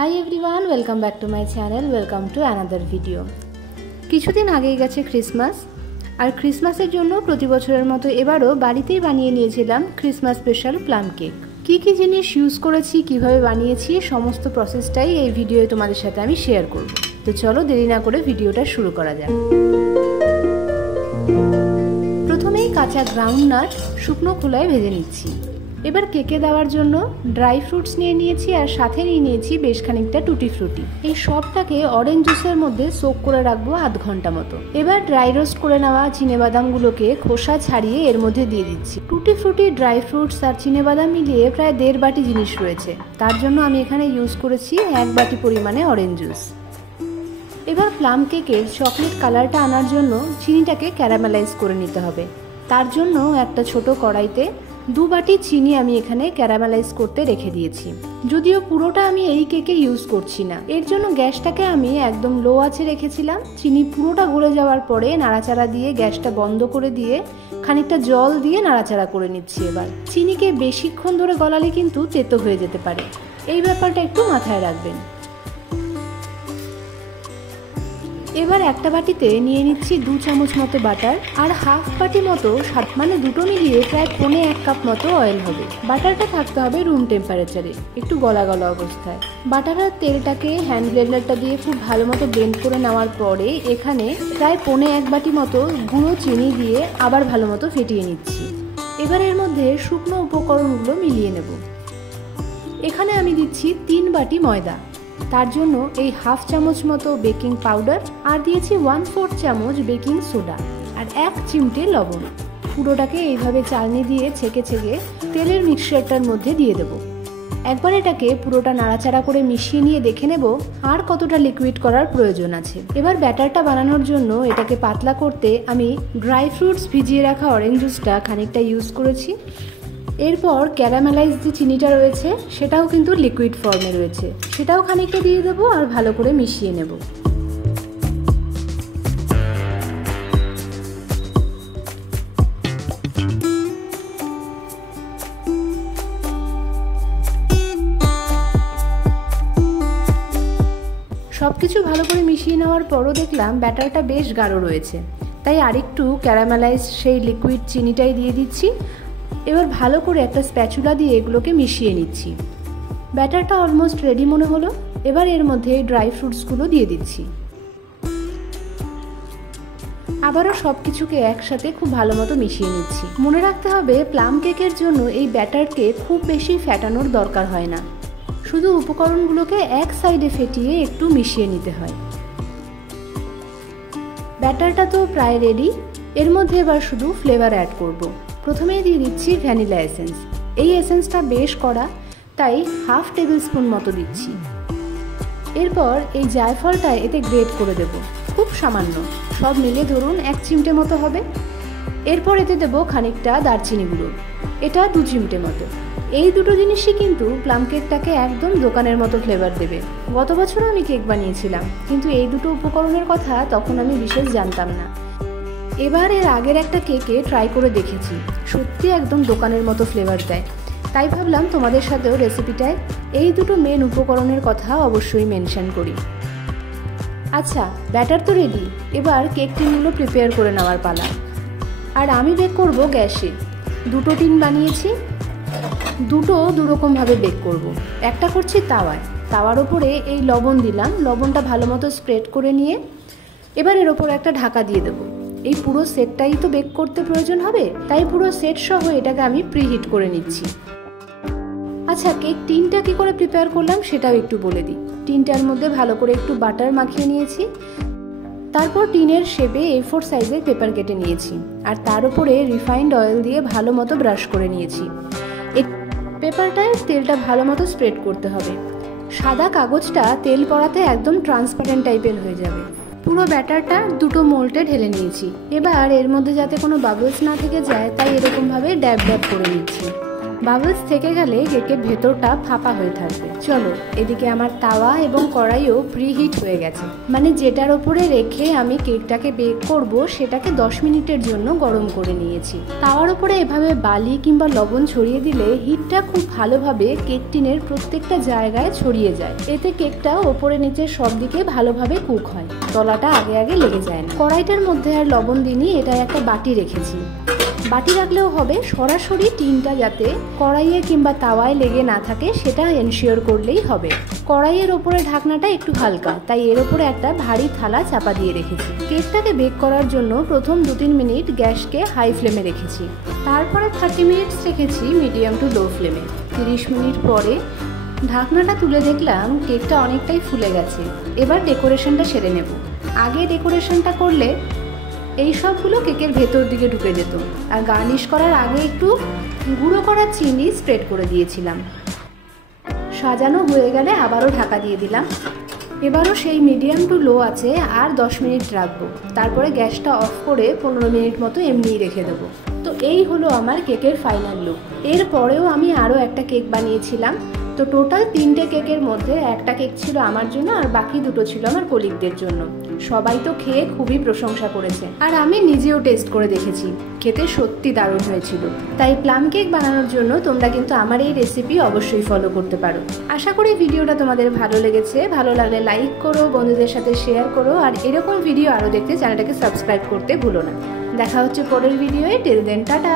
Hi everyone, welcome back to my channel, welcome to another video. কিছুদিন আগেই গেছে Christmas, আর ক্রিসমাসের জন্য প্রতি বছরের মতো এবারও বাড়িতেই বানিয়ে নিয়েছিলাম ক্রিসমাস স্পেশাল প্লাম কেক। কী কী জিনিস ইউজ করেছি, কিভাবে বানিয়েছি, সমস্ত প্রসেসটাই এই ভিডিওয়ে তোমাদের সাথে আমি শেয়ার করব। তো চলো দেরি না করে ভিডিওটা শুরু করা যাক। প্রথমেই কাঁচা গ্রাউন্ডনাট শুকনো খোলায় ভেজে নিচ্ছি। এবার কেকে দেওয়ার জন্য ড্রাই ফ্রুটস নিয়ে নিয়েছি, আর সাথে নিয়ে নিয়েছি বেশ খানিকটা টুটি ফ্রুটি। এই সবটাকে অরেঞ্জ জুসের মধ্যে সোক করে রাখবো আধ ঘন্টা মতো। এবার ড্রাই রোস্ট করে নেওয়া চিনেবাদামগুলোকে খোসা ছাড়িয়ে এর মধ্যে দিয়ে দিচ্ছি। টুটি ফ্রুটি, ড্রাই ফ্রুটস আর চিনেবাদাম মিলিয়ে প্রায় 1.5 বাটি জিনিস রয়েছে, তার জন্য আমি এখানে ইউজ করেছি 1 বাটি পরিমাণে অরেঞ্জ জুস। এবার প্লাম কেকের চকলেট কালারটা আনার জন্য চিনিটাকে ক্যারামেলাইজ করে নিতে হবে। তার জন্য একটা ছোট কড়াইতে 2 বাটি চিনি আমি এখানে ক্যারামেলাইজ করতে রেখে দিয়েছি। যদিও পুরোটা আমি এই কেকে ইউজ করছি না, এর জন্য গ্যাসটাকে আমি একদম লো আঁচে রেখেছিলাম। চিনি পুরোটা গলে যাওয়ার পরে নাড়াচাড়া দিয়ে গ্যাসটা বন্ধ করে দিয়ে খানিকটা জল দিয়ে নাড়াচাড়া করে নিচ্ছি। এবার চিনিকে বেশিক্ষণ ধরে গলালে কিন্তু তেতো হয়ে যেতে পারে, এই ব্যাপারটা একটু মাথায় রাখবেন। এবার একটা বাটিতে নিয়ে নিচ্ছি 2 চামচ মতো বাটার, আর হাফ বাটি মতো মানে দুটো মিলিয়ে প্রায় 1.25 কাপ মতো অয়েল হবে। বাটারটা থাকতে হবে রুম টেম্পারেচারে, একটু গলা গলা অবস্থায়। বাটার আর তেলটাকে হ্যান্ড ব্লেন্ডারটা দিয়ে খুব ভালো মতো ব্লেন্ড করে নেওয়ার পরে এখানে প্রায় 1.25 বাটি মতো গুঁড়ো চিনি দিয়ে আবার ভালো মতো ফেটিয়ে নিচ্ছি। এবার এর মধ্যে শুকনো উপকরণগুলো মিলিয়ে নেব। এখানে আমি দিচ্ছি 3 বাটি ময়দা, তার জন্য এই হাফ চামচ মতো বেকিং পাউডার, আর দিয়েছি 1/4 চামচ বেকিং সোডা, আর 1 চিমটে লবণ। পুরোটাকে এইভাবে চালনি দিয়ে ছেঁকে ছেঁকে তেলের মিক্সচারটার মধ্যে দিয়ে দেব। একবার এটাকে পুরোটা নাড়াচাড়া করে মিশিয়ে নিয়ে দেখে নেব আর কতটা লিকুইড করার প্রয়োজন আছে। এবার ব্যাটারটা বানানোর জন্য এটাকে পাতলা করতে আমি ড্রাই ফ্রুটস ভিজিয়ে রাখা অরেঞ্জ জুসটা খানিকটা ইউজ করেছি। এরপর ক্যারামেলাইজ যে চিনিটা রয়েছে সেটাও কিন্তু লিকুইড ফর্মে রয়েছে, সেটাও খানিকটা দিয়ে দেবো আর ভালো করে মিশিয়ে নেব। সবকিছু ভালো করে মিশিয়ে নেওয়ার পরও দেখলাম ব্যাটারটা বেশ গাঢ় রয়েছে, তাই আরেকটু ক্যারামেলাইজ সেই লিকুইড চিনিটাই দিয়ে দিচ্ছি। এবার ভালো করে একটা স্প্যাচুলা দিয়ে এগুলোকে মিশিয়ে নিচ্ছি। ব্যাটারটা অলমোস্ট রেডি মনে হলো। এবার এর মধ্যে ড্রাই ফ্রুটসগুলো দিয়ে দিচ্ছি। আবারও সব কিছুকে একসাথে খুব ভালো মতো মিশিয়ে নিচ্ছি। মনে রাখতে হবে প্লাম কেকের জন্য এই ব্যাটারকে খুব বেশি ফ্যাটানোর দরকার হয় না, শুধু উপকরণগুলোকে এক সাইডে ফেটিয়ে একটু মিশিয়ে নিতে হয়। ব্যাটারটা তো প্রায় রেডি। এর মধ্যে এবার শুধু ফ্লেভার অ্যাড করব। প্রথমেই দিয়ে দিচ্ছি ভ্যানিলা এসেন্স। এই এসেন্সটা বেশ কড়া, তাই হাফ টেবিল স্পুন মতো দিচ্ছি। এরপর এই জায়ফলটা এতে গ্রেট করে দেব, খুব সামান্য, সব মিলে ধরুন 1 চিমটে মতো হবে। এরপর এতে দেব খানিকটা দারচিনি গুঁড়ো, এটা 2 চিমটে মতো। এই দুটো জিনিসই কিন্তু প্লাম কেকটাকে একদম দোকানের মতো ফ্লেভার দেবে। গত বছর আমি কেক বানিয়েছিলাম, কিন্তু এই দুটো উপকরণের কথা তখন আমি বিশেষ জানতাম না। এবার এর আগের একটা কেকে ট্রাই করে দেখেছি, সত্যি একদম দোকানের মতো ফ্লেভার দেয়, তাই ভাবলাম তোমাদের সাথেও রেসিপিটায় এই দুটো মেন উপকরণের কথা অবশ্যই মেনশন করি। আচ্ছা, ব্যাটার তো রেডি, এবার কেক টিনগুলো প্রিপেয়ার করে নেওয়ার পালা। আর আমি বেক করব গ্যাসে। 2টো টিন বানিয়েছি, দুটো দুরকমভাবে বেক করব। একটা করছি তাওয়ায়, তাওয়ার ওপরে এই লবণ দিলাম, লবণটা ভালো মতো স্প্রেড করে নিয়ে এবার এর ওপর একটা ঢাকা দিয়ে দেবো। এই পুরো সেটটাই তো বেক করতে প্রয়োজন হবে, তাই পুরো সেট সহ এটাকে আমি প্রিহিট করে নিচ্ছি। আচ্ছা, কেক টিনটা কি করে প্রিপেয়ার করলাম সেটাও একটু বলে দিই। টিনটার মধ্যে ভালো করে একটু বাটার মাখিয়ে নিয়েছি, তারপর টিনের শেপে A4 সাইজের পেপার কেটে নিয়েছি, আর তার উপরে রিফাইন্ড অয়েল দিয়ে ভালো মতো ব্রাশ করে নিয়েছি। এই পেপারটায় তেলটা ভালো মতো স্প্রেড করতে হবে। সাদা কাগজটা তেল পড়াতে একদম ট্রান্সপারেন্ট টাইপের হয়ে যাবে। পুরো ব্যাটারটা 2টো মোল্ডে ঢেলে নিয়েছি। এবার এর মধ্যে যাতে কোনো বাবলস না থেকে যায়, তাই এরকমভাবে ড্যাব ড্যাব করে নিচ্ছি। বাবলস থেকে গেলে কেকের ভেতরটা ফাঁপা হয়ে থাকবে। চলো, এদিকে আমার তাওয়া এবং কড়াইও প্রিহিট হয়ে গেছে, মানে যেটার ওপরে রেখে আমি কেকটাকে বেক করব সেটাকে 10 মিনিটের জন্য গরম করে নিয়েছি। তাওয়ার ওপরে এভাবে বালি কিংবা লবণ ছড়িয়ে দিলে হিটটা খুব ভালোভাবে কেক টিনের প্রত্যেকটা জায়গায় ছড়িয়ে যায়। এতে কেকটা ওপরে নিচে সব দিকে ভালোভাবে কুক হয়, তলাটা আগে আগে লেগে যায় না। কড়াইটার মধ্যে আর লবণ দিইনি, এটা একটা বাটি রেখেছি। বাটি রাখলেও হবে, সরাসরি টিনটা যাতে কড়াইয়ে কিংবা তাওয়ায় লেগে না থাকে সেটা এনশিওর করলেই হবে। কড়াইয়ের ওপরে ঢাকনাটা একটু হালকা, তাই এর ওপরে একটা ভারী থালা চাপা দিয়ে রেখেছি। কেকটাকে বেক করার জন্য প্রথম 2-3 মিনিট গ্যাসকে হাই ফ্লেমে রেখেছি, তারপরে 30 মিনিটস রেখেছি মিডিয়াম টু লো ফ্লেমে। 30 মিনিট পরে ঢাকনাটা তুলে দেখলাম কেকটা অনেকটাই ফুলে গেছে। এবার ডেকোরেশনটা সেরে নেব। আগে ডেকোরেশনটা করলে এই সবগুলো কেকের ভেতর দিকে ঢুকে যেত। আর গার্নিশ করার আগে একটু গুঁড়ো করা চিনি স্প্রেড করে দিয়েছিলাম। সাজানো হয়ে গেলে আবারও ঢাকা দিয়ে দিলাম। এবারও সেই মিডিয়াম টু লো আছে, আর 10 মিনিট রাখবো। তারপরে গ্যাসটা অফ করে 15 মিনিট মতো এমনিই রেখে দেবো। তো এই হলো আমার কেকের ফাইনাল লুক। এরপরেও আমি আরও একটা কেক বানিয়েছিলাম। তো টোটাল 3টে কেকের মধ্যে একটা কেক ছিল আমার জন্য, আর বাকি 2টো ছিল আমার কলিগদের জন্য। সবাই তো খেয়ে খুবই প্রশংসা করেছে, আর আমি নিজেও টেস্ট করে দেখেছি, খেতে সত্যি দারুণ হয়েছিল। তাই প্লাম কেক বানানোর জন্য তোমরা কিন্তু আমার এই রেসিপি অবশ্যই ফলো করতে পারো। আশা করি ভিডিওটা তোমাদের ভালো লেগেছে। ভালো লাগলে লাইক করো, বন্ধুদের সাথে শেয়ার করো, আর এরকম ভিডিও আরও দেখতে চ্যানেলটাকে সাবস্ক্রাইব করতে ভুলো না। দেখা হচ্ছে পরের ভিডিওয়ে। Till then, tata.